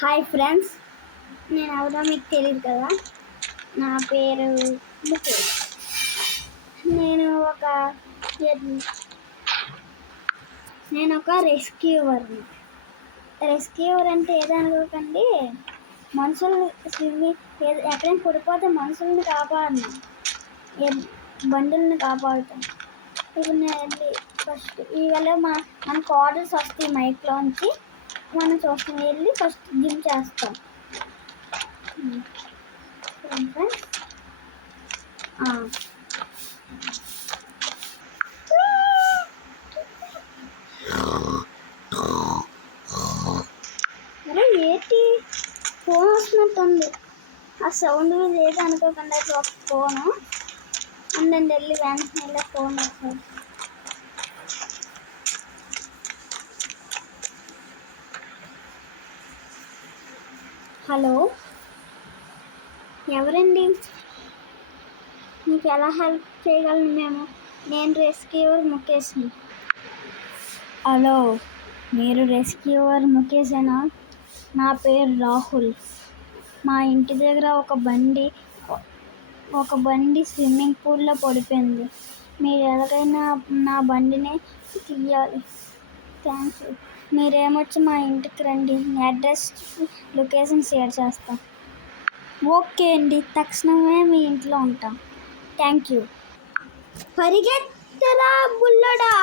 Hi friends, నేను ఎవరో మీకు తెలియదు కదా. నా పేరు ముఖేష్. నేను ఒక రెస్క్యూవర్ని. రెస్క్యూవర్ అంటే ఏదనుకోకండి, మనుషుల్ని ఎక్కడైనా పడిపోతే మనుషుల్ని కాపాడను, బండుల్ని కాపాడుతాను. ఇప్పుడు నేను వెళ్ళి ఫస్ట్ ఈవేళ మనకు ఆర్డర్స్ వస్తాయి మైక్లోంచి, మనం చూస్తాం. వెళ్ళి ఫస్ట్ జిమ్ చేస్తాం. అరే ఏంటి ఫోన్ వస్తున్నట్టుంది, ఆ సౌండ్ ఏది అనుకోకుండా ఒక ఫోను ఉండండి. వెళ్ళి వెంటనే ఫోన్ వస్తుంది. హలో, ఎవరండి? మీకు ఎలా హెల్ప్ చేయగలను? నేను రెస్క్యూవర్ ముఖేష్ని. హలో, మీరు రెస్క్యూవర్ ముఖేషేనా? నా పేరు రాహుల్. మా ఇంటి దగ్గర ఒక బండి స్విమ్మింగ్ పూల్లో పడిపోయింది. మీరు ఎలాగైనా నా బండిని తీయాలి. థ్యాంక్స్. మీరేమొచ్చి మా ఇంటికి రండి, మీ అడ్రస్ లొకేషన్ షేర్ చేస్తాం. ఓకే అండి, తక్షణమే మీ ఇంట్లో ఉంటాం. Thank you. పరిగెత్తరా బుల్లడా.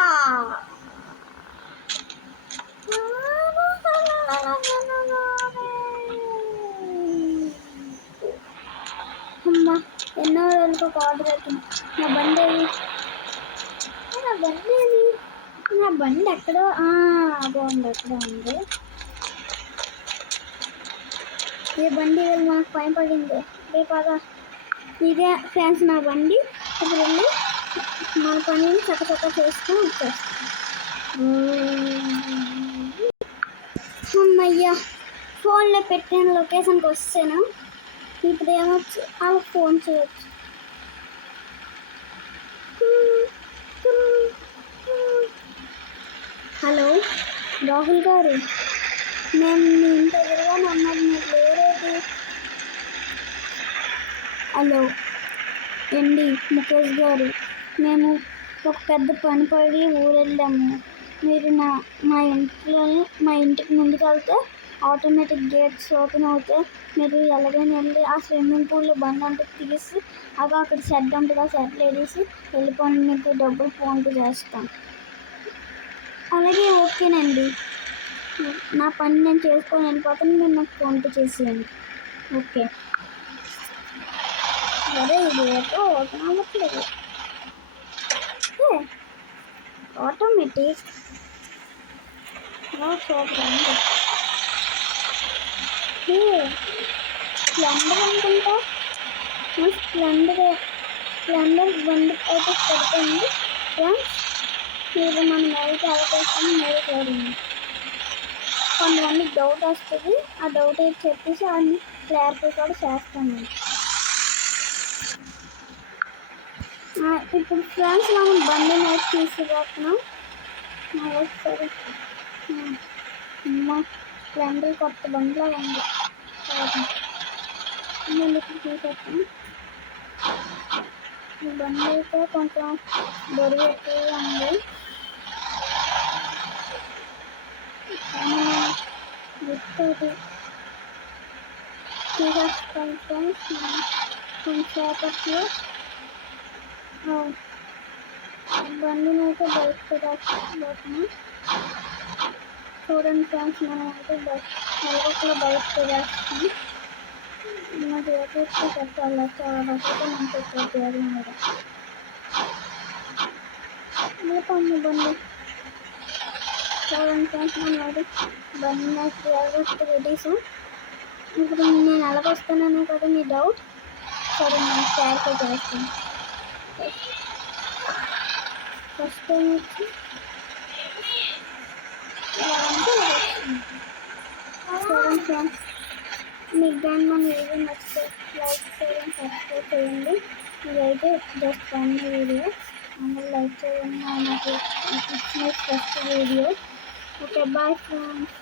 అమ్మా, ఎన్నో రోజులకు ఒక ఆర్డర్ పెట్టింది. నా బండి ఎక్కడో బాగుంది, ఎక్కడో ఉంది. ఈ బండి మాకు పైన పడింది. రేపాగా ఇదే ఫ్యాన్స్ నా బండి. ఇప్పుడు వెళ్ళి మన పనిని చక్కచక్క చేసుకొని వచ్చేస్తాం. అమ్మయ్యా, ఫోన్లో పెట్టిన లొకేషన్కి వస్తాను. ఇప్పుడు ఏమొచ్చి అలా ఫోన్ చేయొచ్చు. హలో రాహుల్ గారు, నేను మీ ఇంటి ఎదురుగా నమ్మదు, మీరు లేరేది? హలో అండి ముఖేష్ గారు, మేము ఒక పెద్ద పని పడి ఊరెళ్ళాము. మీరు మా ఇంటికి ముందుకు వెళ్తే ఆటోమేటిక్ గేట్స్ ఓపెన్ అవుతాయి. మీరు ఎలాగైనా వెళ్ళి ఆ స్విమ్మింగ్ పూల్లో బండి అంటే తీసి అక్కడ షెడ్ ఉంటుంది, ఆ షెడ్ వేసి వెళ్ళిపోండి. మీకు డబ్బులు ఫోన్పే చేస్తాం. అలాగే ఓకేనండి, నా పని నేను చేసుకొని వెళ్ళిపోతాను. మీరు నాకు ఫోన్పే చేసేయండి. ఓకే. అదే ఇది ఓపెన్ అవ్వట్లేదు. ఆటోమేటిక్ స్ప్లెండర్ అనుకుంటా. స్ప్లెండర్ బండి అయితే పడుతుంది. మీరు మనం అయితే అవకాశం మీరు చూడండి. కొంతమందికి డౌట్ వస్తుంది, ఆ డౌట్ అయితే చెప్పేసి అన్ని క్లారిఫై కూడా చేస్తాను. ఇప్పుడు ఫ్రెండ్స్ మనం బండి మీద తీసుకుపోతున్నాం. సరే, స్ప్లెండర్ కొత్త బండిలో ఉంది. నేను ఇప్పుడు తీసుకొస్తాను. ఈ బండి అయితే కొంచెం బరువు ఎక్కువగా ఉంది. గుర్తు తీసేస్తాను ఫ్రెండ్స్. కొంచెంసేపట్లో బండిని అయితే బయటకు తెచ్చుకోబోతున్నాం. చూడండి ఫ్రెండ్స్, మనం అయితే నలుగురిలో బయటకు తెచ్చుకుంటాం. నాకు ఎక్కడికి చెప్పాలి, చాలా రకాలుగా మనం చెప్పాలి. బండి చూడండి ఫ్రెండ్స్, మనం అయితే బండి జాగ్రత్తగా పెట్టేసాం. ఇప్పుడు నేను ఎలాగొస్తాననే కదా మీ డౌట్. సరే, నేను క్లారిఫై చేస్తాను. ఫస్ట్ టైం వచ్చి చూడండి ఫ్రెండ్స్, మీకు కానీ మన వీడియో నచ్చితే లైక్ చేయండి, సబ్స్క్రైబ్ చేయండి. ఇదైతే జస్ట్ ఫన్నీ వీడియో, అందరూ లైక్ చేయండి. నాకు ఇచ్చిన first video. Okay, bye friends.